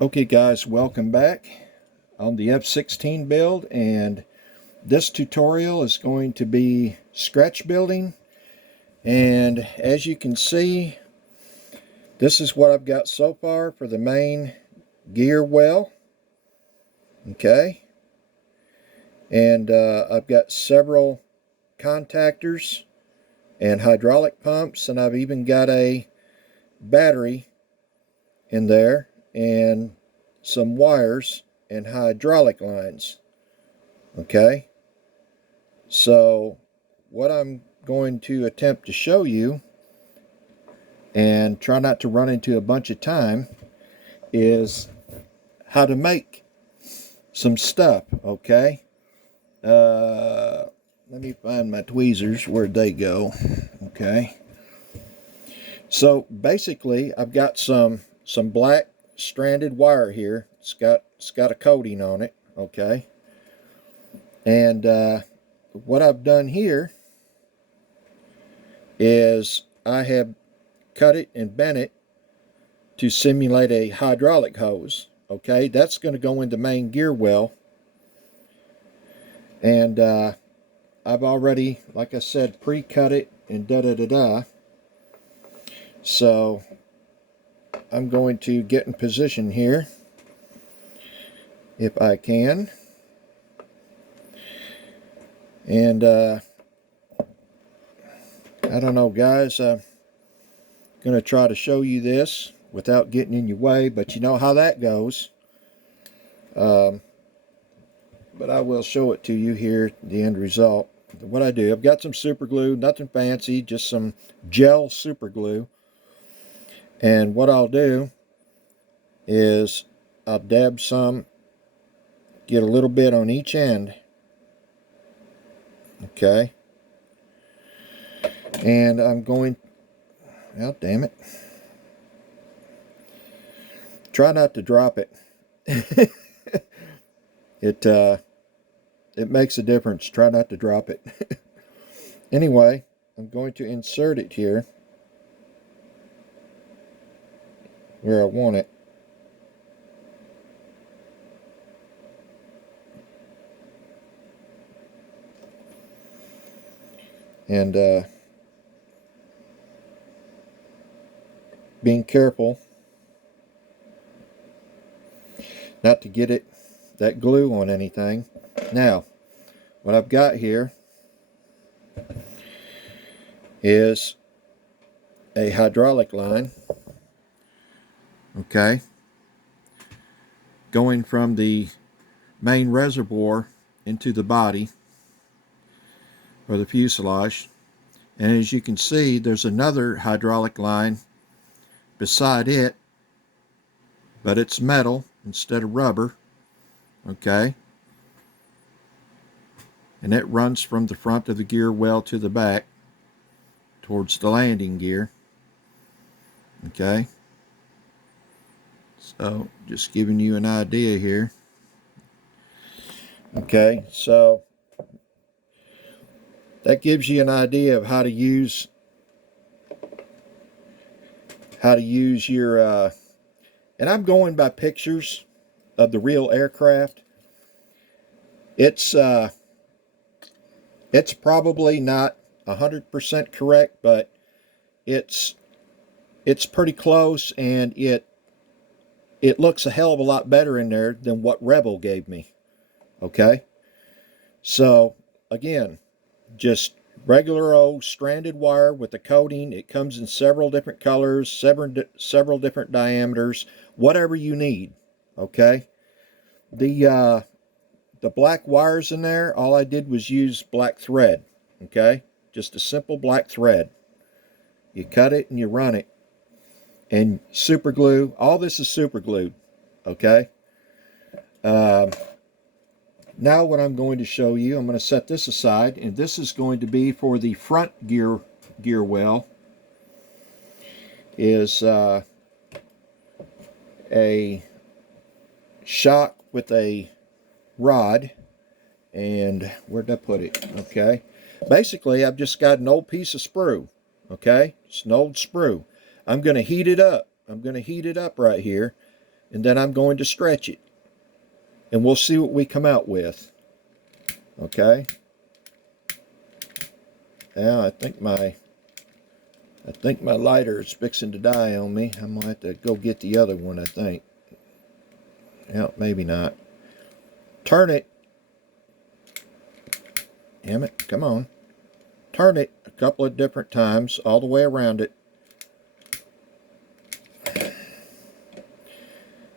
Okay guys, welcome back on the F16 build, and this tutorial is going to be scratch building. And as you can see, this is what I've got so far for the main gear well. Okay, and I've got several contactors and hydraulic pumps, and I've even got a battery in there and some wires and hydraulic lines. Okay, so what I'm going to attempt to show you, and try not to run into a bunch of time, is how to make some stuff. Okay, let me find my tweezers. Where'd they go? Okay, so basically I've got some black stranded wire here. It's got a coating on it. Okay, and what I've done here is I have cut it and bent it to simulate a hydraulic hose. Okay, that's going to go in the main gear well, and I've already, like I said, pre-cut it and da-da-da-da. So I'm going to get in position here if I can, and I don't know guys, I'm going to try to show you this without getting in your way, but you know how that goes. But I will show it to you here, the end result. What I do, I've got some super glue, nothing fancy, just some gel super glue. And what I'll do is I'll dab some, get a little bit on each end. Okay. And I'm going, well, damn it. Try not to drop it. It makes a difference. Try not to drop it. Anyway, I'm going to insert it here where I want it. And being careful not to get that glue on anything. Now, what I've got here is a hydraulic line, okay, going from the main reservoir into the body or the fuselage. And as you can see, there's another hydraulic line beside it, but it's metal instead of rubber. Okay, and it runs from the front of the gear well to the back towards the landing gear. Okay, so just giving you an idea here. Okay, so that gives you an idea of how to use your and I'm going by pictures of the real aircraft. It's probably not 100% correct, but it's pretty close, and it looks a hell of a lot better in there than what Rebel gave me. Okay, so again, just regular old stranded wire with a coating. It comes in several different colors, several different diameters, whatever you need. Okay, the black wires in there, all I did was use black thread. Okay, just a simple black thread. You cut it and you run it, and super glue. All this is super glued. Okay. Now what I'm going to show you, I'm going to set this aside, and this is going to be for the front gear well, is a shock with a rod. And where'd I put it? Okay, basically I've just got an old piece of sprue. Okay, it's an old sprue. I'm going to heat it up. I'm going to heat it up right here, and then I'm going to stretch it, and we'll see what we come out with. Okay. Now I think my lighter is fixing to die on me. I'm gonna have to go get the other one, I think. Yeah, maybe not. Turn it. Damn it, come on. Turn it a couple of different times, all the way around it.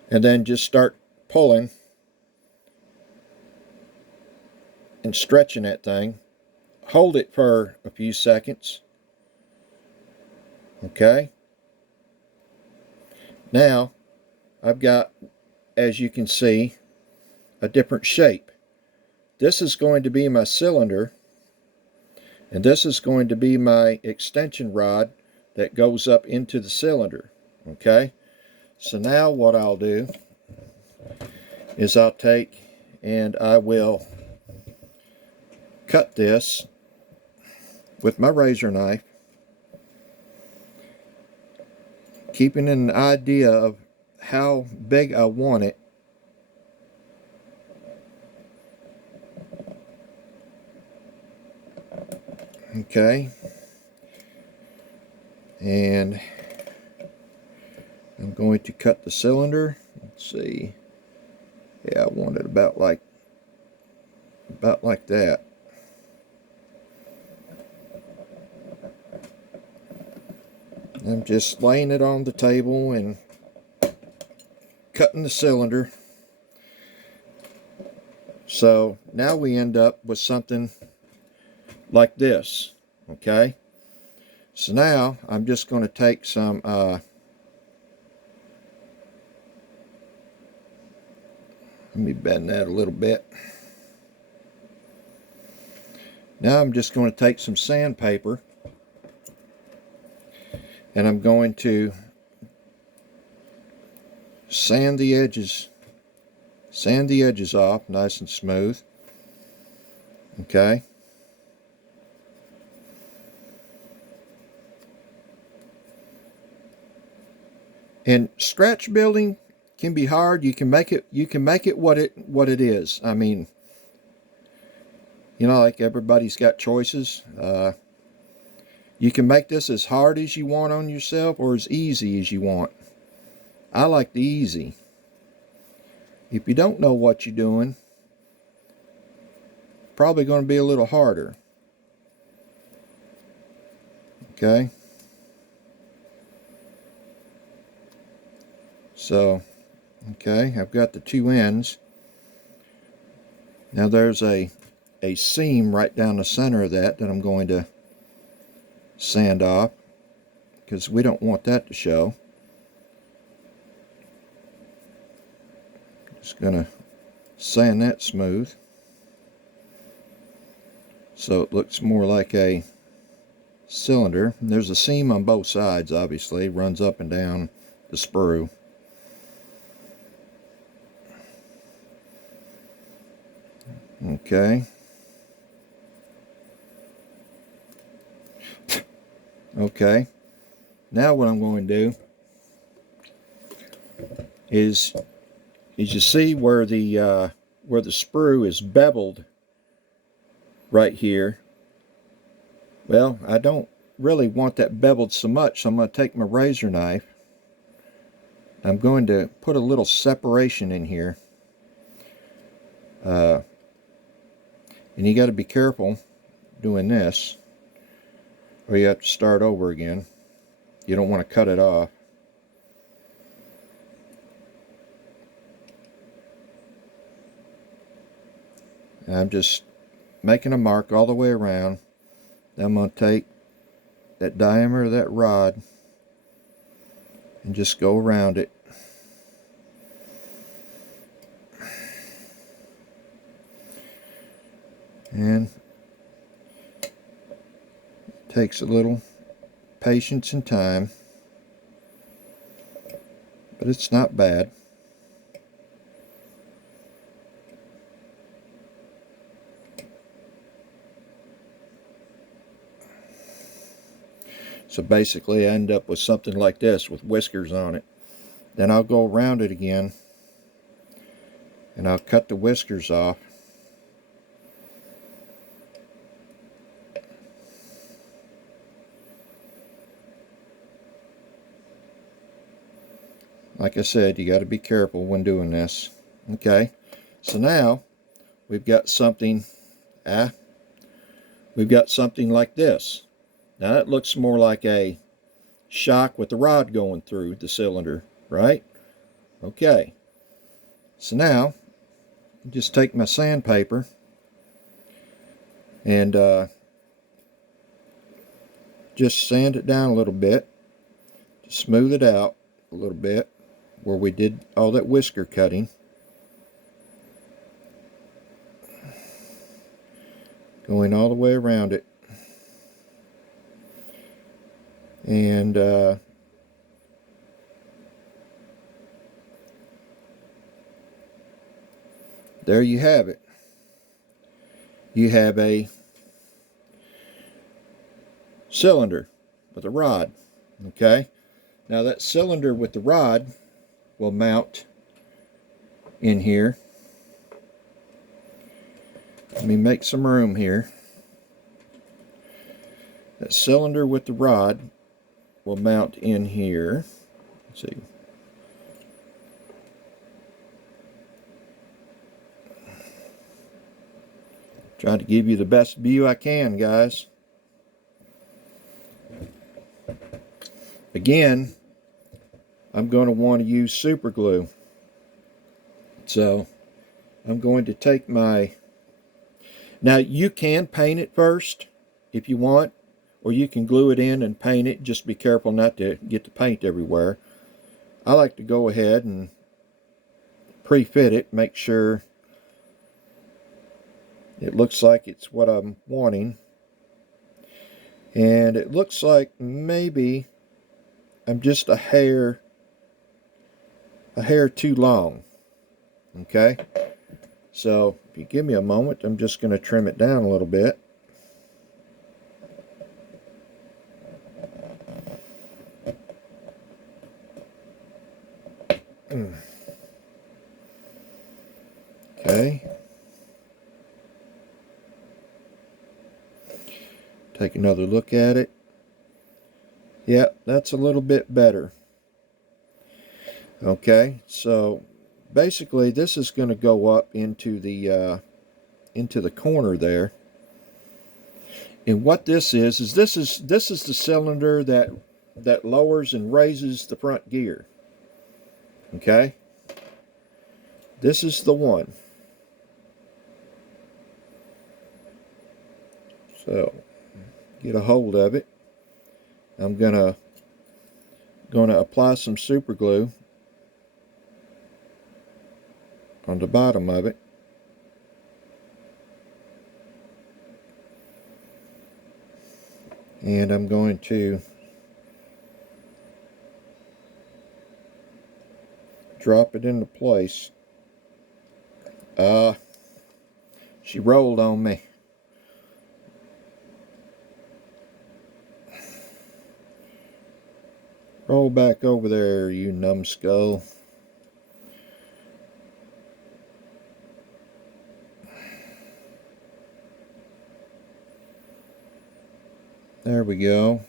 And then just start pulling and stretching that thing. Hold it for a few seconds. Okay. Now, I've got, as you can see, a different shape. This is going to be my cylinder, and this is going to be my extension rod that goes up into the cylinder. Okay. So now what I'll do is I'll take and I will cut this with my razor knife, keeping an idea of how big I want it. Okay. And I'm going to cut the cylinder. Let's see. Yeah, I want it about like that. I'm just laying it on the table and cutting the cylinder. So now we end up with something like this. Okay. So now I'm just going to take some let me bend that a little bit. Now I'm just going to take some sandpaper, and I'm going to sand the edges off nice and smooth. Okay. And scratch building can be hard. You can make it what it is. I mean, you know, like everybody's got choices. You can make this as hard as you want on yourself or as easy as you want. I like the easy. If you don't know what you're doing, probably going to be a little harder. Okay. So, okay, I've got the two ends. Now there's a seam right down the center of that I'm going to sand off, because we don't want that to show. Just going to sand that smooth so it looks more like a cylinder. And there's a seam on both sides, obviously, runs up and down the sprue. Okay. Okay. Now what I'm going to do is you see where the sprue is beveled right here. Well, I don't really want that beveled so much, so I'm going to take my razor knife. I'm going to put a little separation in here. And you got to be careful doing this, or you have to start over again. You don't want to cut it off. And I'm just making a mark all the way around. Then I'm going to take that diameter of that rod and just go around it. And it takes a little patience and time, but it's not bad. So basically I end up with something like this with whiskers on it. Then I'll go around it again and I'll cut the whiskers off. Like I said, you got to be careful when doing this. Okay, so now we've got something like this. Now that looks more like a shock with the rod going through the cylinder, right? Okay, so now just take my sandpaper and just sand it down a little bit to smooth it out a little bit where we did all that whisker cutting. Going all the way around it. And there you have it. You have a cylinder with a rod. Okay, now that cylinder with the rod will mount in here. Let me make some room here. That cylinder with the rod will mount in here. Let's see. Trying to give you the best view I can, guys. Again, I'm going to want to use super glue. So I'm going to take my... Now you can paint it first if you want, or you can glue it in and paint it. Just be careful not to get the paint everywhere. I like to go ahead and pre-fit it, make sure it looks like it's what I'm wanting. And it looks like maybe I'm just a hair too long. Okay, so if you give me a moment, I'm just going to trim it down a little bit. Okay. Take another look at it. Yep, that's a little bit better. Okay, so basically this is going to go up into the corner there. And what this is this is the cylinder that lowers and raises the front gear. Okay, this is the one. So get a hold of it. I'm gonna apply some super glue on the bottom of it. And I'm going to drop it into place. She rolled on me. Roll back over there, you numbskull. There we go.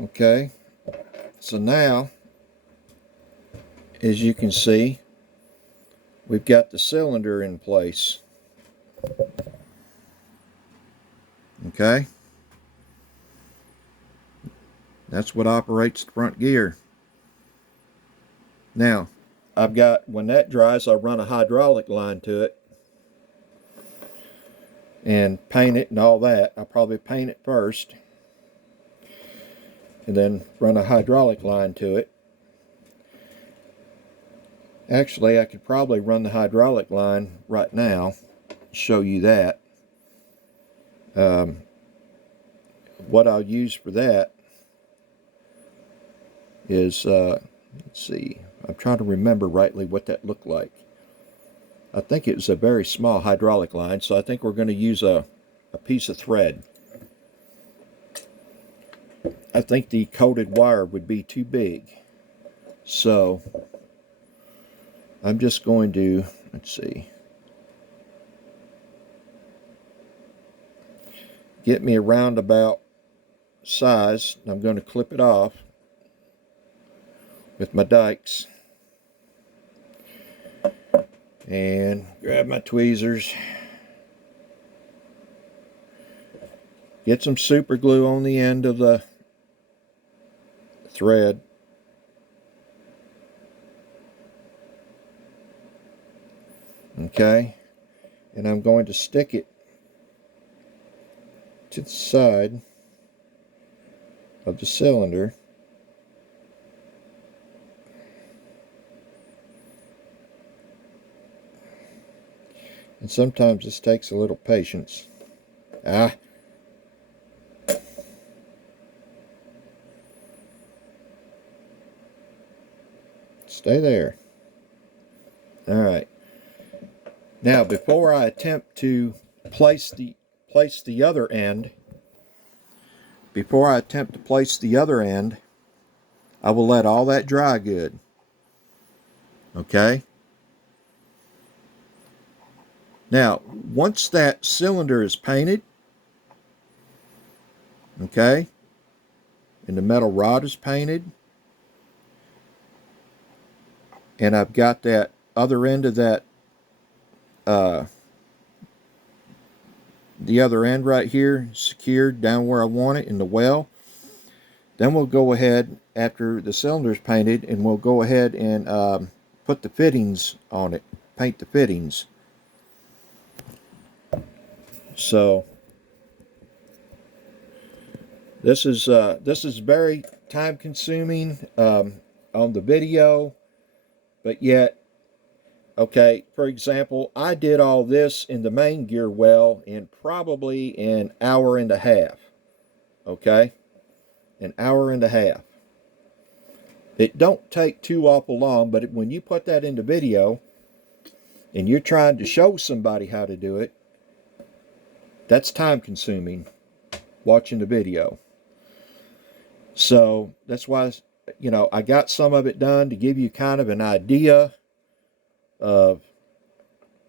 Okay, so now, as you can see, we've got the cylinder in place. Okay, that's what operates the front gear. Now, when that dries, I'll run a hydraulic line to it and paint it and all that. I'll probably paint it first and then run a hydraulic line to it. Actually, I could probably run the hydraulic line right now, show you that. What I'll use for that is, let's see, I'm trying to remember rightly what that looked like. I think it was a very small hydraulic line, so I think we're going to use a piece of thread. I think the coated wire would be too big. So I'm just going to, let's see, get me a roundabout size. I'm going to clip it off with my dikes and grab my tweezers, get some super glue on the end of the thread, okay, and I'm going to stick it to the side of the cylinder. And sometimes this takes a little patience. Stay there. All right. Now, before I attempt to place the other end, I will let all that dry good. Okay? Now, once that cylinder is painted, okay, and the metal rod is painted, and I've got that other end of that, the other end right here secured down where I want it in the well, then we'll go ahead, after the cylinder is painted, and we'll go ahead and put the fittings on it, paint the fittings. So this is very time consuming on the video, but yet, okay, for example, I did all this in the main gear well in probably an hour and a half. Okay, an hour and a half. It don't take too awful long, but when you put that into video and you're trying to show somebody how to do it, that's time consuming watching the video. So that's why, you know, I got some of it done to give you kind of an idea of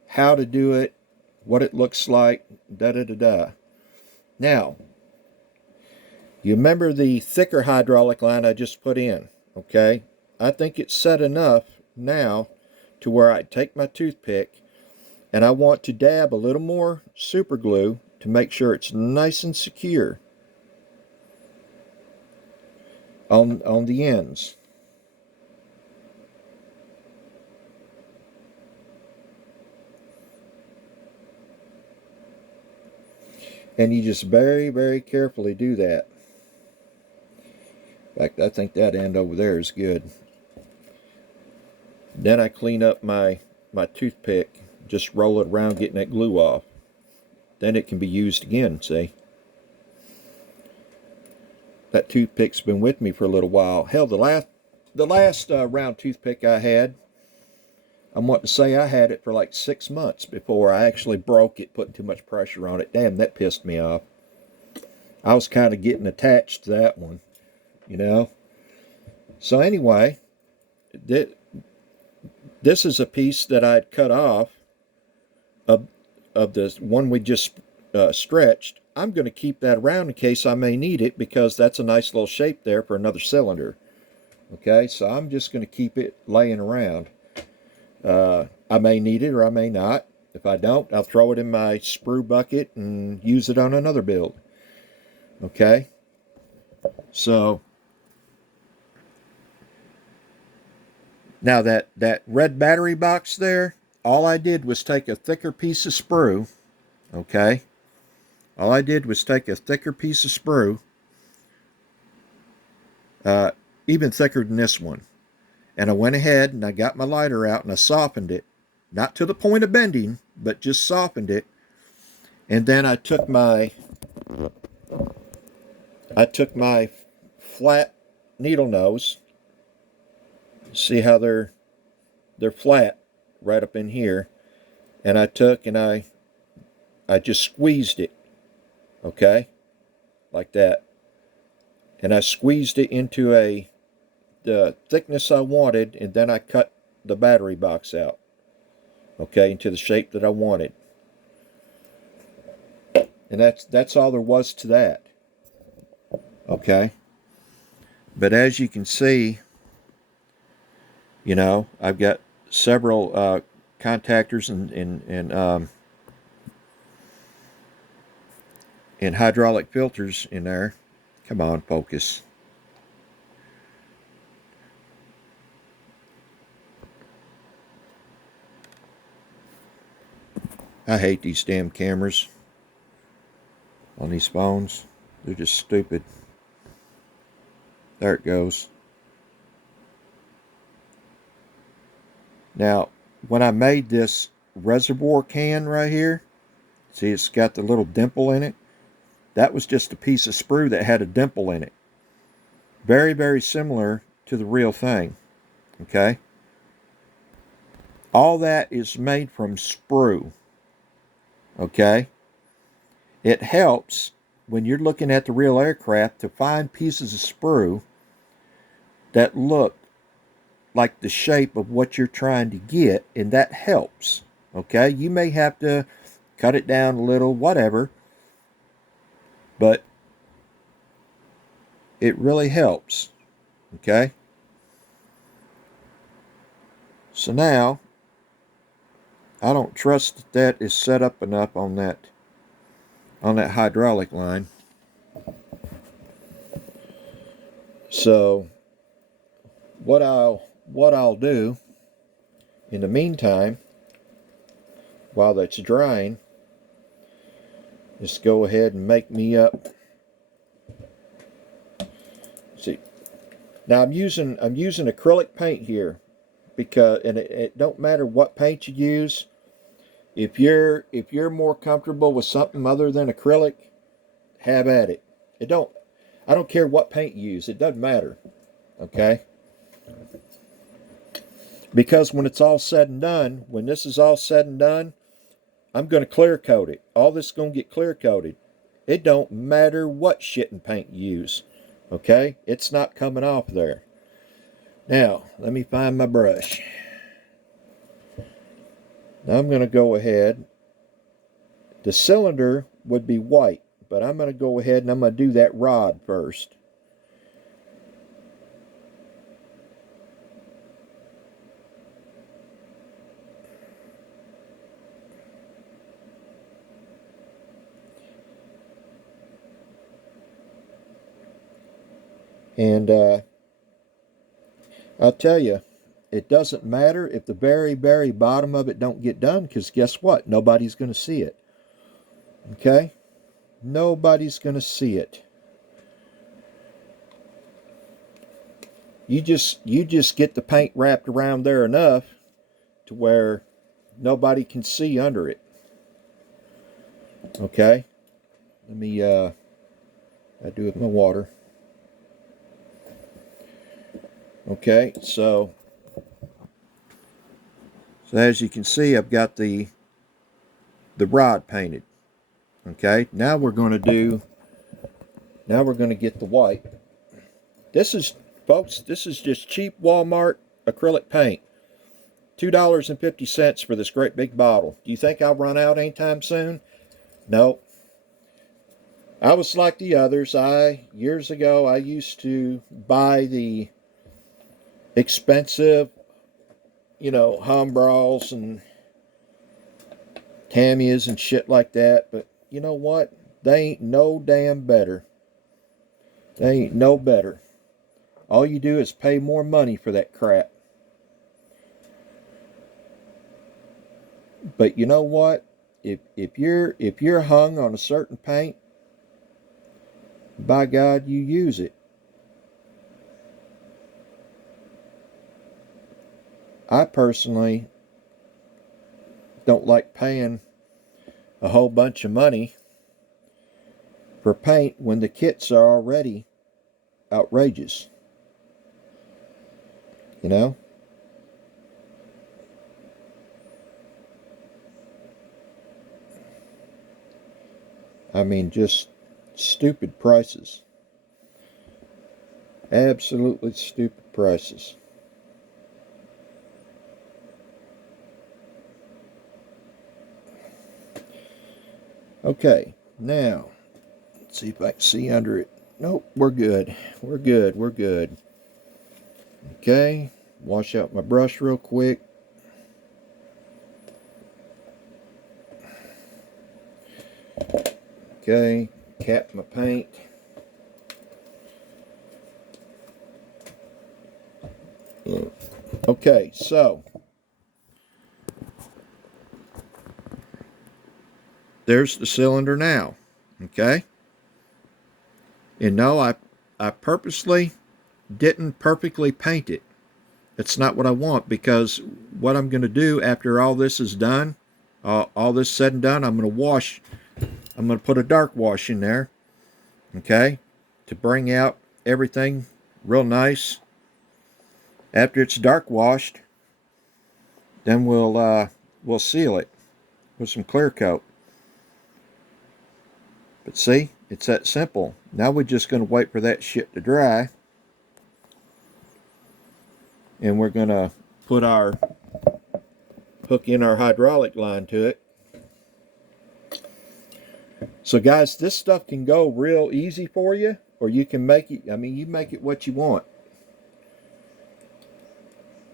how to do it, what it looks like, da-da-da-da. Now, you remember the thicker hydraulic line I just put in, okay? I think it's set enough now to where I take my toothpick and I want to dab a little more super glue to make sure it's nice and secure on the ends. And you just very, very carefully do that. In fact, I think that end over there is good. Then I clean up my toothpick, just roll it around, getting that glue off. Then it can be used again, see? That toothpick's been with me for a little while. Hell, the last round toothpick I had, I want to say I had it for like 6 months before I actually broke it, putting too much pressure on it. Damn, that pissed me off. I was kind of getting attached to that one, you know? So anyway, this is a piece that I'd cut off of the one we just stretched. I'm going to keep that around in case I may need it, because that's a nice little shape there for another cylinder. Okay, so I'm just going to keep it laying around. I may need it or I may not. If I don't, I'll throw it in my sprue bucket and use it on another build. Okay, so now that red battery box there, all I did was take a thicker piece of sprue. Okay, all I did was take a thicker piece of sprue, even thicker than this one, and I went ahead and I got my lighter out and I softened it, not to the point of bending, but just softened it. And then I took my flat needle nose. See how they're flat right up in here, and I took and I just squeezed it, okay, like that, and I squeezed it into the thickness I wanted, and then I cut the battery box out, okay, into the shape that I wanted. And that's all there was to that, okay. But as you can see, I've got several contactors and hydraulic filters in there. Come on, focus. I hate these damn cameras on these phones. They're just stupid. There it goes. Now, when I made this reservoir can right here, see it's got the little dimple in it? That was just a piece of sprue that had a dimple in it. Very, very similar to the real thing, okay? All that is made from sprue, okay? It helps when you're looking at the real aircraft to find pieces of sprue that look like the shape of what you're trying to get, and that helps, okay? You may have to cut it down a little, whatever, but it really helps, okay? So now, I don't trust that that is set up enough on that hydraulic line. So what I'll do in the meantime, while that's drying, is go ahead and make me up. See, now I'm using acrylic paint here, because it don't matter what paint you use. If you're more comfortable with something other than acrylic, have at it. I don't care what paint you use. It doesn't matter. Okay? Because when it's all said and done, when this is all said and done, I'm going to clear coat it. All this is going to get clear coated. It don't matter what shit and paint you use. Okay? It's not coming off there. Now, let me find my brush. Now I'm going to go ahead. The cylinder would be white, but I'm going to go ahead and I'm going to do that rod first. And I'll tell you, it doesn't matter if the very, very bottom of it don't get done, because guess what? Nobody's going to see it. Okay? Nobody's going to see it. You just get the paint wrapped around there enough to where nobody can see under it. Okay? Let me I do it with my water. Okay, so as you can see, I've got the rod painted. Okay, now we're going to get the white. This is, folks, this is just cheap Walmart acrylic paint. $2.50 for this great big bottle. Do you think I'll run out anytime soon? No. I was like the others. Years ago, I used to buy the expensive, Humbrals and Tamias and shit like that. But you know what? They ain't no damn better. They ain't no better. All you do is pay more money for that crap. But you know what? If you're hung on a certain paint, by God, you use it. I personally don't like paying a whole bunch of money for paint when the kits are already outrageous. You know? I mean, just stupid prices. Absolutely stupid prices. Okay, now, let's see if I can see under it. Nope, we're good. We're good. We're good. Okay, wash out my brush real quick. Okay, cap my paint. Okay, so there's the cylinder now. Okay, and no, I purposely didn't perfectly paint it. It's not what I want, because what I'm going to do after all this is done, all this said and done, I'm going to wash. I'm going to put a dark wash in there, okay, to bring out everything real nice. After it's dark washed, then we'll seal it with some clear coat. But see, it's that simple. Now we're just going to wait for that shit to dry, and we're going to put our hook in our hydraulic line to it. So guys, this stuff can go real easy for you, or you can make it, I mean, you make it what you want.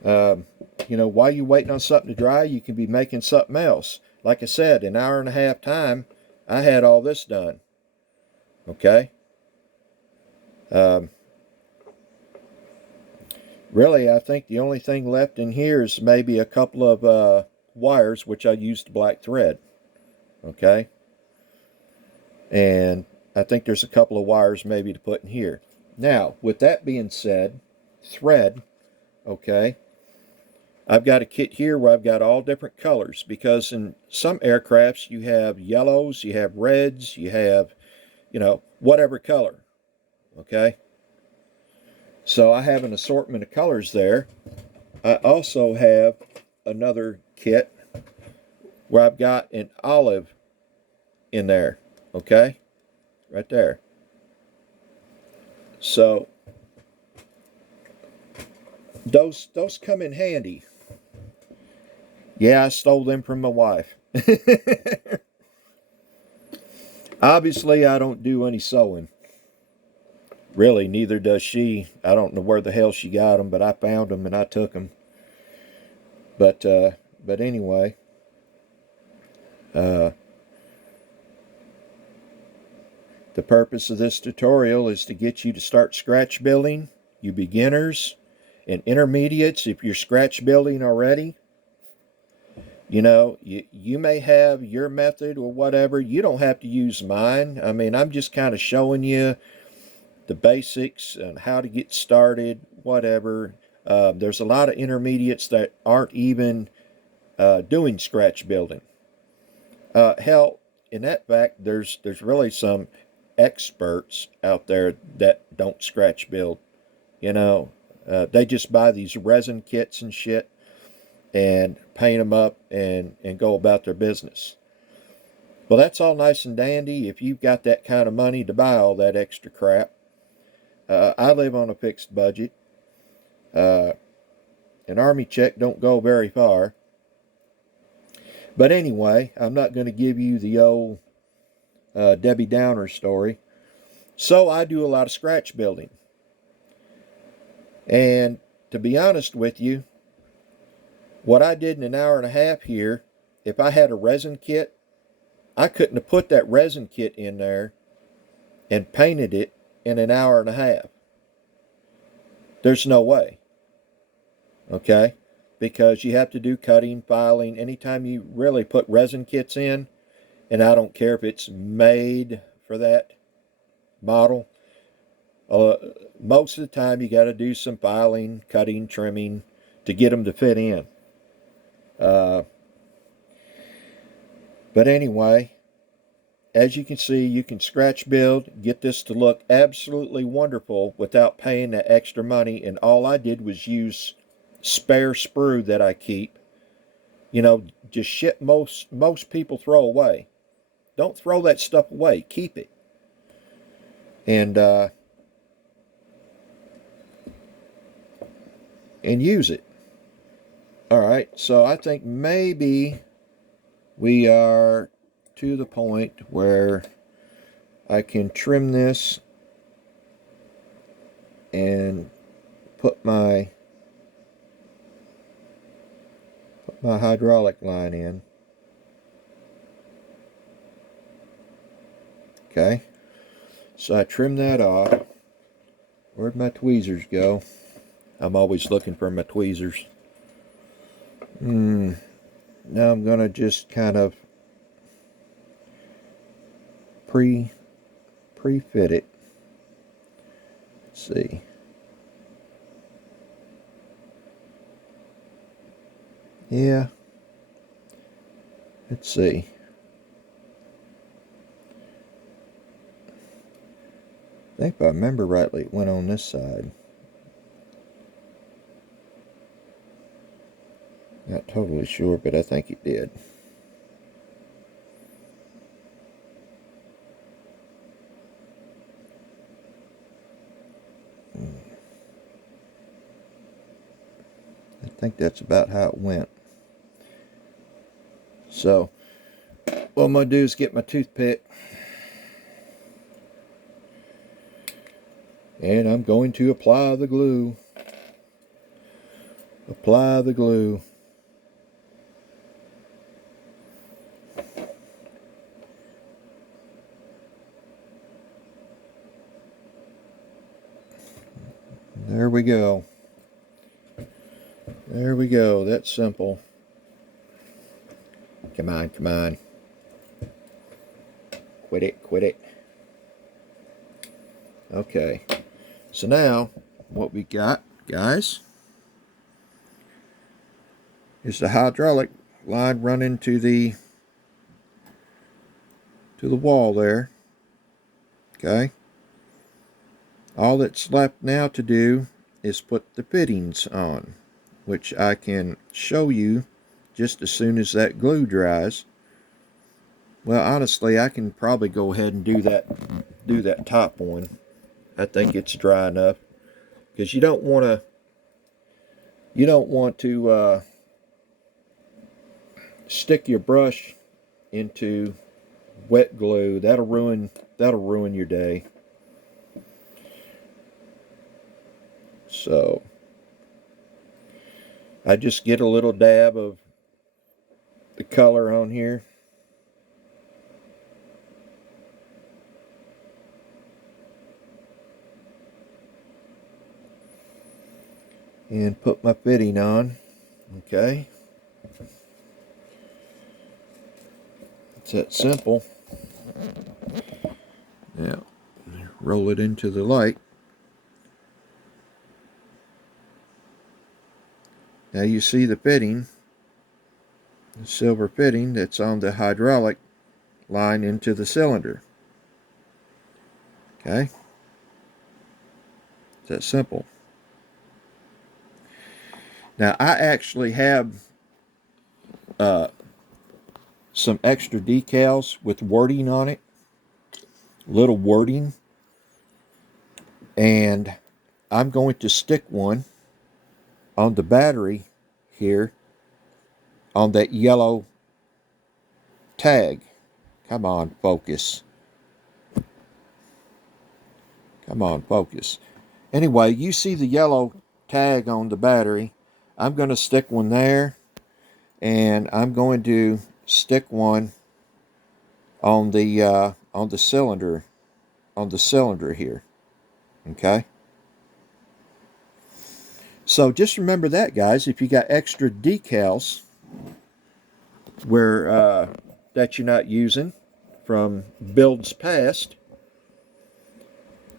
You know, while you're waiting on something to dry, you can be making something else. Like I said, an hour and a half time, I had all this done. Okay. Really, I think the only thing left in here is maybe a couple of wires, which I used black thread. Okay. And I think there's a couple of wires maybe to put in here. Now, with that being said, thread, okay, I've got a kit here where I've got all different colors, because in some aircrafts you have yellows, you have reds, you have, you know, whatever color, okay? So I have an assortment of colors there. I also have another kit where I've got an olive in there, okay? Right there. So those come in handy. Yeah, I stole them from my wife. Obviously, I don't do any sewing. Really, neither does she. I don't know where the hell she got them, but I found them and I took them. But anyway, the purpose of this tutorial is to get you to start scratch building, you beginners and intermediates. If you're scratch building already, you know, you may have your method or whatever. You don't have to use mine. I mean, I'm just kind of showing you the basics and how to get started, whatever. There's a lot of intermediates that aren't even doing scratch building. Hell, in that fact, there's really some experts out there that don't scratch build. You know, they just buy these resin kits and shit and paint them up and go about their business. Well, that's all nice and dandy if you've got that kind of money to buy all that extra crap. I live on a fixed budget. An army check don't go very far. But anyway, I'm not going to give you the old Debbie Downer story. So I do a lot of scratch building. And to be honest with you, what I did in an hour and a half here, if I had a resin kit, I couldn't have put that resin kit in there and painted it in an hour and a half. There's no way. Okay? Because you have to do cutting, filing. Anytime you really put resin kits in, and I don't care if it's made for that model, most of the time you got to do some filing, cutting, trimming to get them to fit in. But anyway, as you can see, you can scratch build, get this to look absolutely wonderful without paying that extra money. And all I did was use spare sprue that I keep. You know, just shit most people throw away. Don't throw that stuff away. Keep it. And and use it. All right, so I think maybe we are to the point where I can trim this and put my hydraulic line in. Okay, so I trim that off. Where'd my tweezers go? I'm always looking for my tweezers. Now I'm gonna just kind of pre-fit it. Let's see. Yeah. Let's see. I think if I remember rightly, it went on this side. Not totally sure, but I think it did. I think that's about how it went. So, what I'm going to do is get my toothpick. And I'm going to apply the glue. Apply the glue. There we go. There we go. That's simple. Come on, come on. Quit it, quit it. Okay. So now, what we got, guys, is the hydraulic line running to the wall there. Okay. All that's left now to do is put the fittings on, which I can show you just as soon as that glue dries. Well, honestly, I can probably go ahead and do that top one. I think it's dry enough, because you don't want to stick your brush into wet glue. That'll ruin your day. So I just get a little dab of the color on here. And put my fitting on. Okay. It's that simple. Now, roll it into the light. Now you see the fitting, the silver fitting that's on the hydraulic line into the cylinder. Okay? It's that simple. Now I actually have some extra decals with wording on it, little wording, and I'm going to stick one on the battery here on that yellow tag. Come on, focus. Come on, focus. Anyway, you see the yellow tag on the battery. I'm going to stick one there, and I'm going to stick one on the cylinder here. Okay. So just remember that, guys. If you got extra decals where that you're not using from builds past,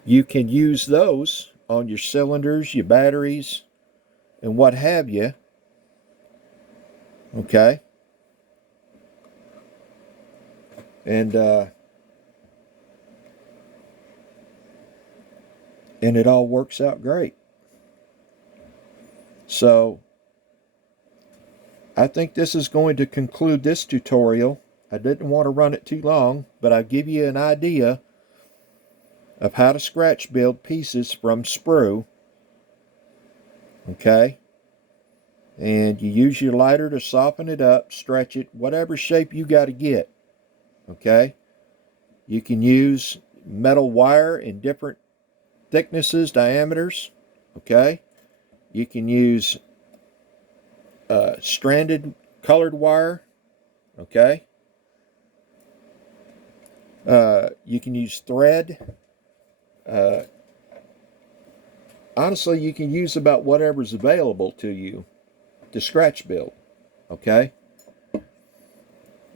you can use those on your cylinders, your batteries, and what have you. Okay. And it all works out great. So I think this is going to conclude this tutorial. I didn't want to run it too long, but I'll give you an idea of how to scratch build pieces from sprue. Okay. and you use your lighter to soften it up, stretch it, whatever shape you got to get. Okay? You can use metal wire in different thicknesses, diameters. Okay? You can use stranded colored wire. Okay? You can use thread. Uh, Honestly, you can use about whatever's available to you to scratch build. Okay?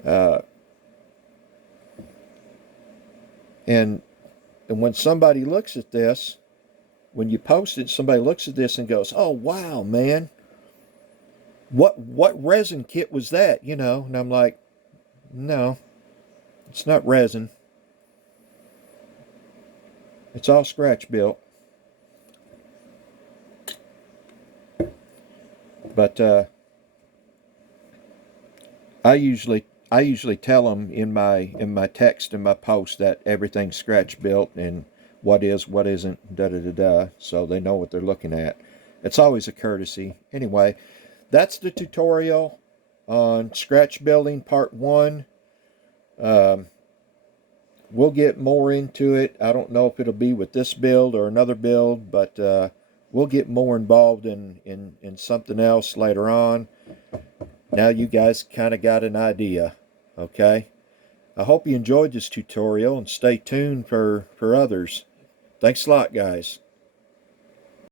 Uh, and when somebody looks at this, when you post it, somebody looks at this and goes, "Oh wow, man, what resin kit was that?" You know, and I'm like, "No, it's not resin. It's all scratch built." But I usually tell them in my text and my post that everything's scratch built and what is, what isn't, da da da da, so they know what they're looking at. It's always a courtesy. Anyway, that's the tutorial on scratch building part 1. Um, we'll get more into it. I don't know if it'll be with this build or another build, but we'll get more involved in something else later on. Now you guys kind of got an idea, okay? I hope you enjoyed this tutorial and stay tuned for others. Thanks a lot, guys.